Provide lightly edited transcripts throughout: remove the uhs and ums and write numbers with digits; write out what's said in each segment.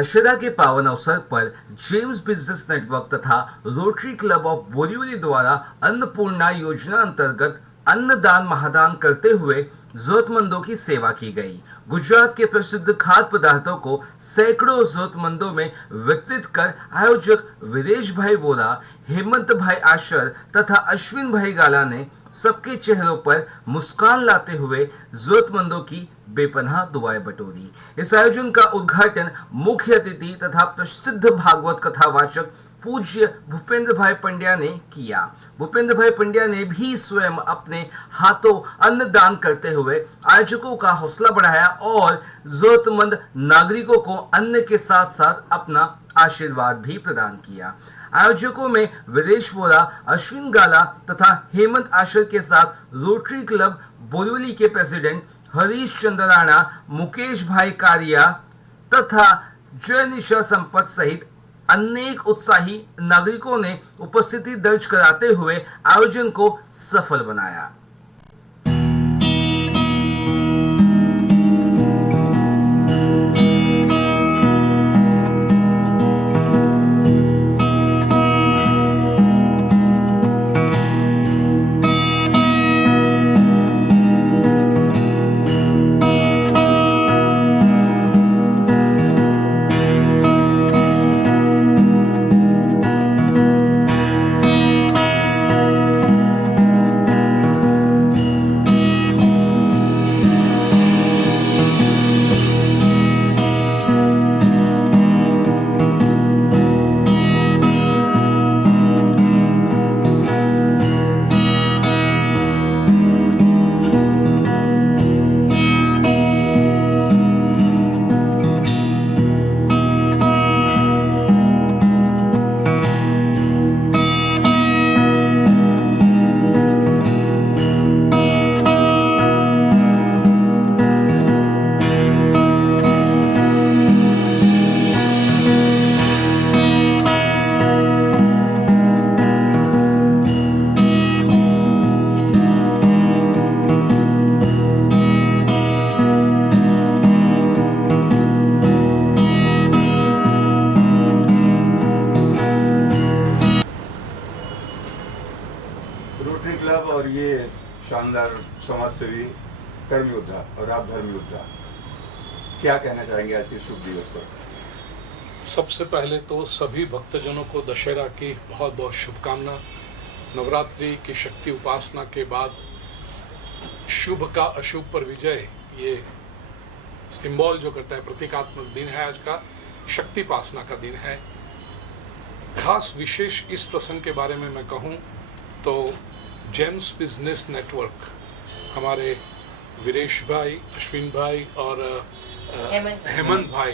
दशहरा के पावन अवसर पर जेम्स बिजनेस नेटवर्क तथा रोटरी क्लब ऑफ बोरीवली द्वारा अन्नपूर्णा योजना अंतर्गत अन्नदान महादान करते हुए जरूरतमंदों की सेवा की गई। गुजरात के प्रसिद्ध खाद्य पदार्थों को सैकड़ों जरूरतमंदों में वितरित कर आयोजक वीरेश भाई वोरा, हेमंत भाई आशर तथा अश्विन भाई गाला ने सबके चेहरों पर मुस्कान लाते हुए जरूरतमंदों की बेपनाह दुआएं बटोरी। इस आयोजन का उद्घाटन मुख्य अतिथि तथा प्रसिद्ध भागवत कथावाचक पूज्य भूपेंद्र भाई पंड्या ने किया। भूपेंद्र भाई पंड्या ने भी स्वयं अपने हाथों अन्नदान करते हुए आयोजकों का हौसला बढ़ाया और जरूरतमंद नागरिकों को अन्न के साथ साथ अपना आशीर्वाद भी प्रदान किया। आयोजकों में वीरेश वोरा, अश्विन गाला तथा हेमंत आशर के साथ रोटरी क्लब बोरीवली के प्रेसिडेंट हरीश चंद्र राणा, मुकेश भाई कारिया तथा जयनिशा संपत सहित अनेक उत्साही नागरिकों ने उपस्थिति दर्ज कराते हुए आयोजन को सफल बनाया। रोटरी क्लब और ये शानदार समाज सेवी कर्म योद्धा और आप धर्म योद्धा क्या कहना चाहेंगे आज के शुभ दिवस पर? सबसे पहले तो सभी भक्तजनों को दशहरा की बहुत बहुत शुभकामना। नवरात्रि की शक्ति उपासना के बाद शुभ का अशुभ पर विजय, ये सिंबल जो करता है, प्रतीकात्मक दिन है आज का, शक्ति उपासना का दिन है। खास विशेष इस प्रसंग के बारे में मैं कहूँ तो जेम्स बिजनेस नेटवर्क, हमारे वीरेश भाई, अश्विन भाई और हेमंत भाई,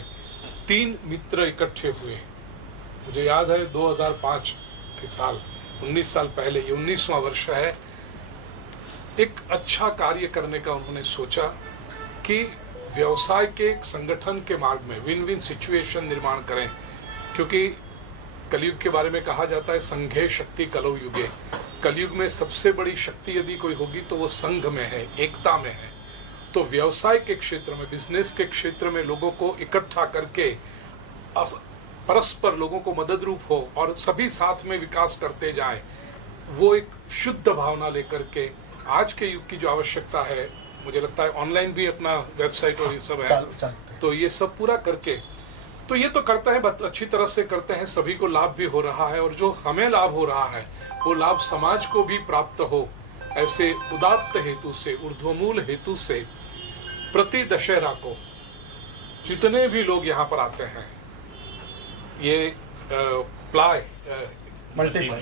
3 मित्र इकट्ठे हुए। मुझे याद है 2005 के साल, 19 साल पहले, ये 19वां वर्ष है। एक अच्छा कार्य करने का उन्होंने सोचा कि व्यवसाय के संगठन के मार्ग में विन विन सिचुएशन निर्माण करें, क्योंकि कलयुग के बारे में कहा जाता है संघे शक्ति कलौ युगे। कलयुग में सबसे बड़ी शक्ति यदि कोई होगी तो वो संघ में है, एकता में है। तो व्यवसाय के क्षेत्र में, बिजनेस के क्षेत्र में लोगों को इकट्ठा करके परस्पर लोगों को मदद रूप हो और सभी साथ में विकास करते जाएं, वो एक शुद्ध भावना लेकर के आज के युग की जो आवश्यकता है, मुझे लगता है ऑनलाइन भी अपना वेबसाइट और ये सब है, तो ये सब पूरा करके, तो ये तो करते हैं, बहुत अच्छी तरह से करते हैं, सभी को लाभ भी हो रहा है और जो हमें लाभ हो रहा है वो लाभ समाज को भी प्राप्त हो, ऐसे उदात्त हेतु से, ऊर्ध्वमूल हेतु से प्रति दशहरा को जितने भी लोग यहाँ पर आते हैं, ये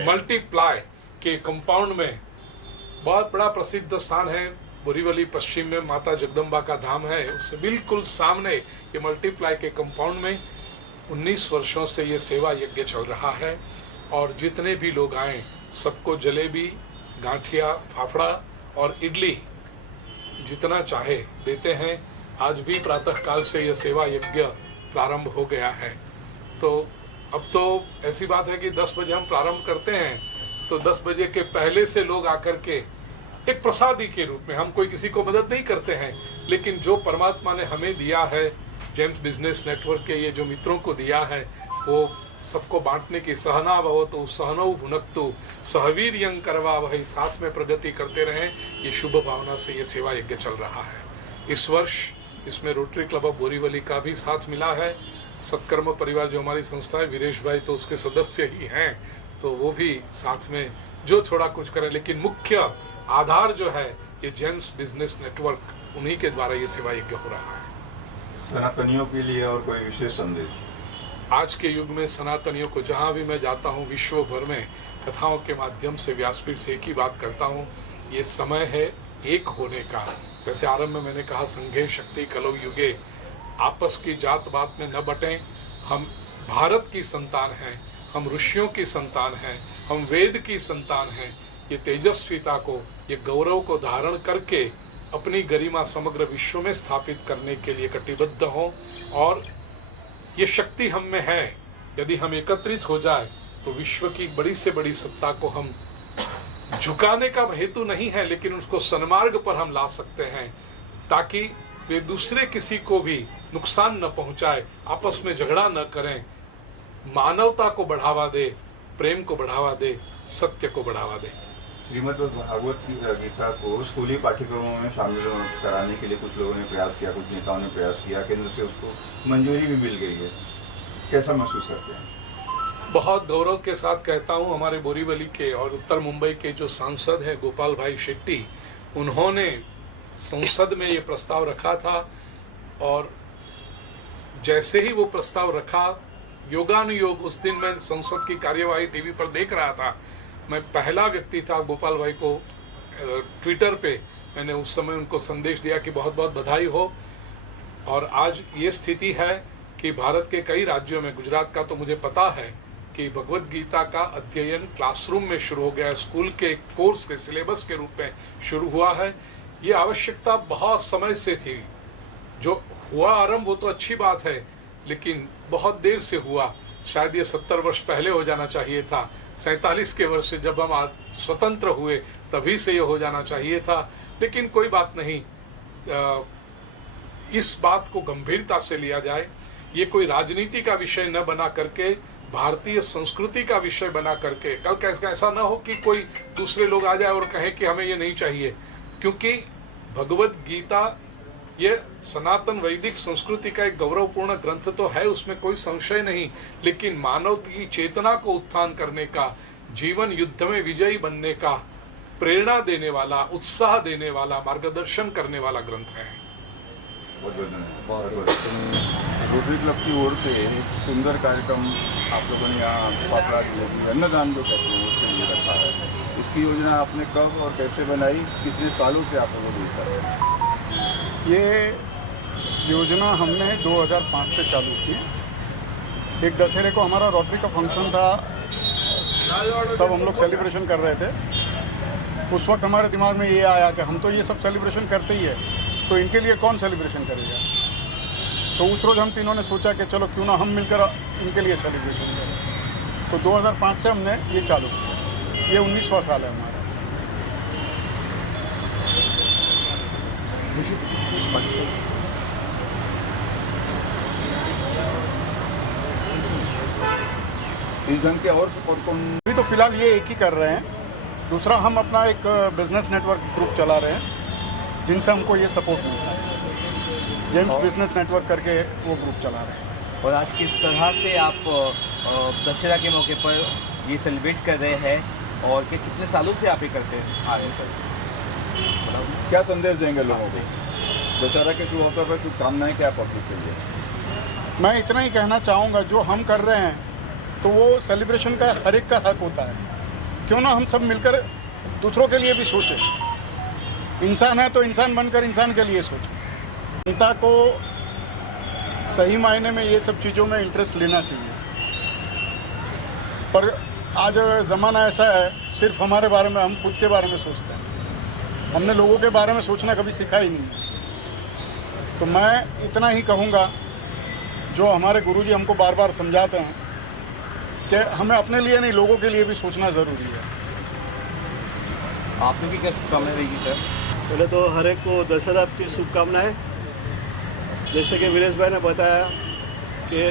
मल्टीप्लाई के कंपाउंड में बहुत बड़ा प्रसिद्ध स्थान है, बोरीवली पश्चिम में माता जगदम्बा का धाम है, उससे बिल्कुल सामने ये मल्टीप्लाई के कंपाउंड में 19 वर्षों से ये सेवा यज्ञ चल रहा है। और जितने भी लोग आए सबको जलेबी, गांठिया, फाफड़ा और इडली जितना चाहे देते हैं। आज भी प्रातः काल से यह सेवा यज्ञ प्रारंभ हो गया है। तो अब तो ऐसी बात है कि 10 बजे हम प्रारंभ करते हैं, तो 10 बजे के पहले से लोग आकर के एक प्रसादी के रूप में, हम कोई किसी को मदद नहीं करते हैं, लेकिन जो परमात्मा ने हमें दिया है जेम्स बिजनेस नेटवर्क के ये जो मित्रों को दिया है वो सबको बांटने की सहना भवतु सहनौ भुनक्तु सहवीर्यं करवा वही साथ में प्रगति करते रहें, ये शुभ भावना से ये सेवा यज्ञ चल रहा है। इस वर्ष इसमें रोटरी क्लब ऑफ बोरीवली का भी साथ मिला है। सत्कर्म परिवार जो हमारी संस्था है, वीरेश भाई तो उसके सदस्य ही हैं, तो वो भी साथ में जो थोड़ा कुछ करें, लेकिन मुख्य आधार जो है ये जेम्स बिजनेस नेटवर्क, उन्हीं के द्वारा ये सेवा यज्ञ हो रहा है। सनातनियों के लिए और कोई विशेष संदेश? आज के युग में सनातनियों को जहाँ भी मैं जाता हूँ विश्व भर में कथाओं के माध्यम से व्यासपीठ से एक ही बात करता हूँ, ये समय है एक होने का। जैसे आरंभ में मैंने कहा संघे शक्ति कलौ युगे, आपस की जात बात में न बटें। हम भारत की संतान हैं, हम ऋषियों की संतान हैं, हम वेद की संतान हैं। ये तेजस्विता को, ये गौरव को धारण करके अपनी गरिमा समग्र विश्व में स्थापित करने के लिए कटिबद्ध हों, और ये शक्ति हम में है। यदि हम एकत्रित हो जाए तो विश्व की बड़ी से बड़ी सत्ता को हम झुकाने का हेतु नहीं है, लेकिन उसको सन्मार्ग पर हम ला सकते हैं, ताकि वे दूसरे किसी को भी नुकसान न पहुंचाए, आपस में झगड़ा न करें, मानवता को बढ़ावा दे, प्रेम को बढ़ावा दे, सत्य को बढ़ावा दे। श्रीमद् भागवत गीता को स्कूली पाठ्यक्रमों में शामिल कराने के लिए कुछ लोगों ने प्रयास किया, कुछ नेताओं ने प्रयास किया, केंद्र से उसको मंजूरी भी मिल गई है। कैसा महसूस करते हैं? बहुत गौरव के साथ कहता हूँ, हमारे बोरीवली के और उत्तर मुंबई के जो सांसद हैं गोपाल भाई शेट्टी, उन्होंने संसद में ये प्रस्ताव रखा था, और जैसे ही वो प्रस्ताव रखा, योगानुयोग उस दिन मैं संसद की कार्यवाही टीवी पर देख रहा था। मैं पहला व्यक्ति था, गोपाल भाई को ट्विटर पे मैंने उस समय उनको संदेश दिया कि बहुत बहुत बधाई हो। और आज ये स्थिति है कि भारत के कई राज्यों में, गुजरात का तो मुझे पता है कि भगवत गीता का अध्ययन क्लासरूम में शुरू हो गया है, स्कूल के कोर्स के सिलेबस के रूप में शुरू हुआ है। ये आवश्यकता बहुत समय से थी, जो हुआ आरंभ वो तो अच्छी बात है, लेकिन बहुत देर से हुआ। शायद ये 70 वर्ष पहले हो जाना चाहिए था, 47 के वर्ष से जब हम स्वतंत्र हुए तभी से ये हो जाना चाहिए था। लेकिन कोई बात नहीं, इस बात को गंभीरता से लिया जाए। ये कोई राजनीति का विषय न बना करके, भारतीय संस्कृति का विषय बना करके, कल ऐसा न हो कि कोई दूसरे लोग आ जाए और कहे कि हमें ये नहीं चाहिए, क्योंकि भगवत गीता ये सनातन वैदिक संस्कृति का एक गौरवपूर्ण ग्रंथ तो है, उसमें कोई संशय नहीं, लेकिन मानव की चेतना को उत्थान करने का, जीवन युद्ध में विजयी बनने का प्रेरणा देने वाला, उत्साह देने वाला, मार्गदर्शन करने वाला ग्रंथ है। रोटरी क्लब की ओर से एक सुंदर कार्यक्रम आप लोगों ने यहाँ पापड़ा जिले की अन्नदान जो कहते हैं उसके लिए रखा है। इसकी योजना आपने कब और कैसे बनाई, कितने सालों से आप लोगों ने कर रहे हैं? ये योजना हमने 2005 से चालू की। एक दशहरे को हमारा रोटरी का फंक्शन था, सब हम लोग सेलिब्रेशन कर रहे थे। उस वक्त हमारे दिमाग में ये आया कि हम तो ये सब सेलिब्रेशन करते ही है, तो इनके लिए कौन सेलिब्रेशन करेगा। तो उस रोज़ हम तीनों ने सोचा कि चलो क्यों ना हम मिलकर इनके लिए सेलिब्रेशन करें। तो 2005 से हमने ये चालू किया। ये 19वां साल है हमारा। इस ढंग के और कौन? अभी तो फिलहाल ये एक ही कर रहे हैं। दूसरा हम अपना एक बिजनेस नेटवर्क ग्रुप चला रहे हैं, जिनसे हमको ये सपोर्ट मिलता है। जेम्स बिजनेस नेटवर्क करके वो ग्रुप चला रहे हैं। और आज किस तरह से आप दशहरा के मौके पर ये सेलिब्रेट कर रहे हैं, और कि कितने सालों से आप ये करते आ रहे हैं सर? क्या संदेश देंगे लोगों को? दशहरा के शुभ अवसर पर शुभकामनाएं क्या पब्लिक के लिए? मैं इतना ही कहना चाहूँगा, जो हम कर रहे हैं तो वो सेलिब्रेशन का हर एक का हक होता है। क्यों ना हम सब मिलकर दूसरों के लिए भी सोचें। इंसान है तो इंसान बनकर इंसान के लिए सोचें। जनता को सही मायने में ये सब चीज़ों में इंटरेस्ट लेना चाहिए। पर आज ज़माना ऐसा है, सिर्फ हमारे बारे में, हम खुद के बारे में सोचते हैं। हमने लोगों के बारे में सोचना कभी सीखा ही नहीं है। तो मैं इतना ही कहूँगा, जो हमारे गुरुजी हमको बार बार समझाते हैं कि हमें अपने लिए नहीं, लोगों के लिए भी सोचना ज़रूरी है। आपने की क्या शुभकामनाएं देगी सर? पहले तो हर एक को दशहरा की शुभकामनाएं। जैसे कि वीरेश भाई ने बताया कि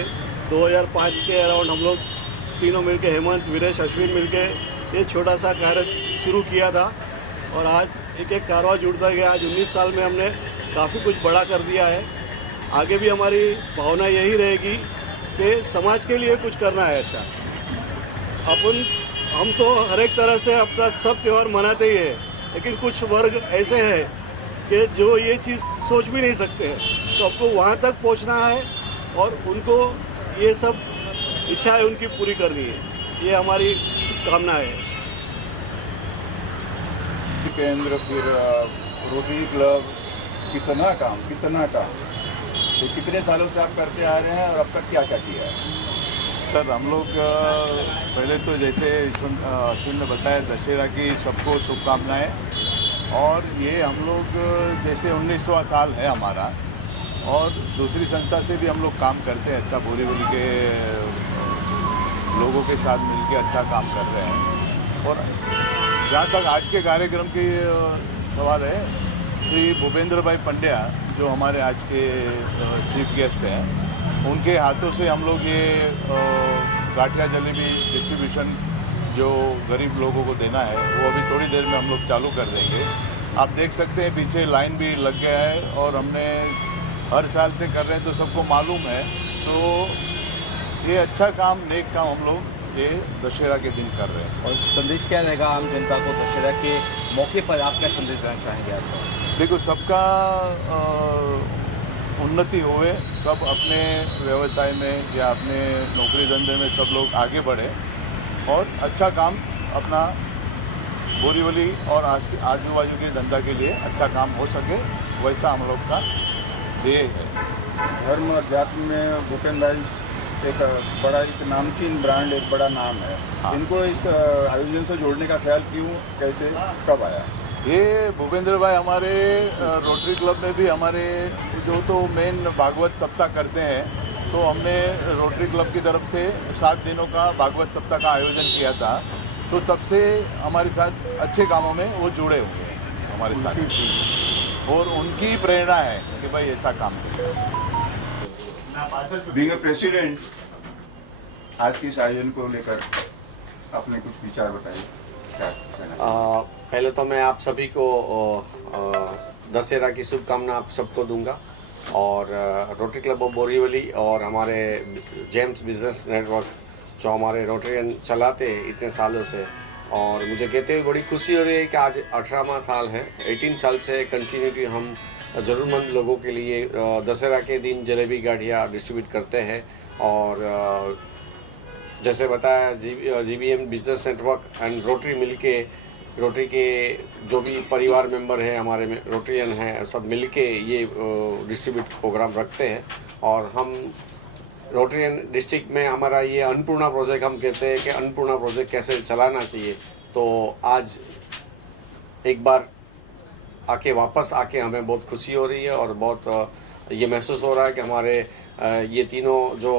2005 के अराउंड हम लोग तीनों मिलके, हेमंत, वीरेश, अश्विन मिलके ये छोटा सा कार्य शुरू किया था और आज एक एक कारवा जुड़ता गया। आज 19 साल में हमने काफ़ी कुछ बड़ा कर दिया है। आगे भी हमारी भावना यही रहेगी कि समाज के लिए कुछ करना है अच्छा। हम तो हर एक तरह से अपना सब त्यौहार मनाते ही है, लेकिन कुछ वर्ग ऐसे हैं कि जो ये चीज़ सोच भी नहीं सकते हैं, तो आपको वहाँ तक पहुँचना है और उनको ये सब इच्छा है उनकी पूरी करनी है। ये हमारी शुभकामना है। केंद्र फिर रोटरी क्लब, कितना काम ये कितने सालों से आप करते आ रहे हैं और अब तक क्या क्या किया है? सर, हम लोग पहले तो जैसे अश्विन ने बताया, दशहरा की सबको शुभकामनाएं। और ये हम लोग जैसे 19वां साल है हमारा, और दूसरी संस्था से भी हम लोग काम करते हैं। अच्छा, बोरीवली के लोगों के साथ मिलके अच्छा काम कर रहे हैं। और जहाँ तक आज के कार्यक्रम की सवाल है, श्री भूपेंद्र भाई पंड्या जो हमारे आज के चीफ गेस्ट हैं, उनके हाथों से हम लोग ये गाठिया जलेबी डिस्ट्रीब्यूशन जो गरीब लोगों को देना है, वो अभी थोड़ी देर में हम लोग चालू कर देंगे। आप देख सकते हैं पीछे लाइन भी लग गया है और हमने हर साल से कर रहे हैं, तो सबको मालूम है। तो ये अच्छा काम, नेक काम हम लोग ये दशहरा के दिन कर रहे हैं। और संदेश क्या रहेगा आम जनता को दशहरा के मौके पर? आप क्या संदेश देना चाहेंगे आज सर? देखो, सबका उन्नति होए, सब अपने व्यवसाय में या अपने नौकरी धंधे में सब लोग आगे बढ़े और अच्छा काम अपना बोरीवली और आजू बाजू के धंधा के लिए अच्छा काम हो सके, वैसा हम लोग का ध्येय है। धर्म अध्यात्म में भूपेंद्र भाई एक नामचीन ब्रांड, एक बड़ा नाम है। हाँ। इनको इस आयोजन से जोड़ने का ख्याल क्यों, कैसे, कब आया? ये भूपेंद्र भाई हमारे रोटरी क्लब में भी हमारे जो तो मेन भागवत सप्ताह करते हैं, तो हमने रोटरी क्लब की तरफ से 7 दिनों का भागवत सप्ताह का आयोजन किया था। तो तब से हमारे साथ अच्छे कामों में वो जुड़े हुए हैं हमारे साथ, और उनकी प्रेरणा है कि भाई ऐसा काम करें। बीइंग अ प्रेसिडेंट, आज के इस आयोजन को लेकर अपने कुछ विचार बताइए, क्या कहना है? पहले तो मैं आप सभी को दशहरा की शुभकामना आप सबको दूंगा, और रोटरी क्लब ऑफ बोरीवली और हमारे जेम्स बिजनेस नेटवर्क जो हमारे रोटरियन चलाते हैं इतने सालों से, और मुझे कहते हुए बड़ी खुशी हो रही है कि आज 18वां साल है। 18 साल से कंटिन्यूटी हम ज़रूरतमंद लोगों के लिए दशहरा के दिन जलेबी गाठिया डिस्ट्रीब्यूट करते हैं। और जैसे बताया, GBM business network and rotary मिलके, रोटरी के जो भी परिवार मेंबर हैं हमारे में रोटरियन हैं, सब मिलके ये डिस्ट्रीब्यूट प्रोग्राम रखते हैं। और हम रोटरियन डिस्ट्रिक्ट में हमारा ये अन्नपूर्णा प्रोजेक्ट, हम कहते हैं कि अन्नपूर्णा प्रोजेक्ट कैसे चलाना चाहिए। तो आज एक बार वापस आके हमें बहुत खुशी हो रही है और बहुत ये महसूस हो रहा है कि हमारे ये तीनों जो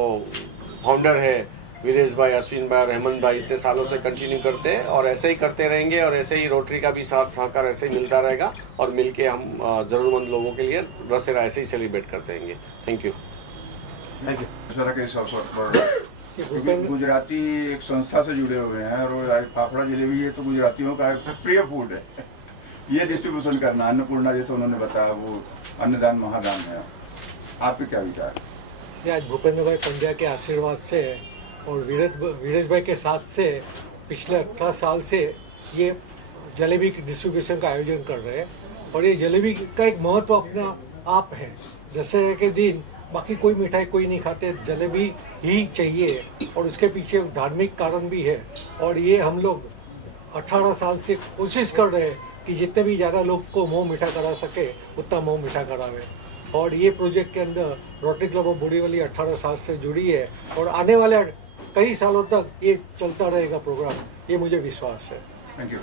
फाउंडर है, वीरेश भाई, अश्विन भाई और हेमंत भाई, इतने सालों से कंटिन्यू करते हैं और ऐसे ही करते रहेंगे, और ऐसे ही रोटरी का भी साथ सहकार ऐसे ही मिलता रहेगा, और मिलके हम ज़रूरतमंद लोगों के लिए दशहरा ऐसे ही सेलिब्रेट करते रहेंगे। Thank you. दशहरा के इस अवसर पर गुजराती एक संस्था से जुड़े हुए हैं, और फाफड़ा जलेबी ये तो गुजरातियों का प्रिय फूड है। ये डिस्ट्रीब्यूशन करना, अन्नपूर्णा जैसे उन्होंने बताया, वो अन्नदान महादान है। आपके क्या विचार? आज भूपेंद्र भाई पंड्या के आशीर्वाद से और वीरेश भाई के साथ से पिछले 18 साल से ये जलेबी की डिस्ट्रीब्यूशन का आयोजन कर रहे हैं। और ये जलेबी का एक महत्व अपना आप है। दशहरे के दिन बाकी कोई मिठाई कोई नहीं खाते, जलेबी ही चाहिए, और उसके पीछे धार्मिक कारण भी है। और ये हम लोग 18 साल से कोशिश कर रहे हैं कि जितने भी ज़्यादा लोग को मुँह मीठा करा सके उतना मुँह मीठा करावे। और ये प्रोजेक्ट के अंदर रोटरी क्लब ऑफ बोरीवली 18 साल से जुड़ी है, और आने वाले कई सालों तक ये चलता रहेगा प्रोग्राम, ये मुझे विश्वास है। Thank you.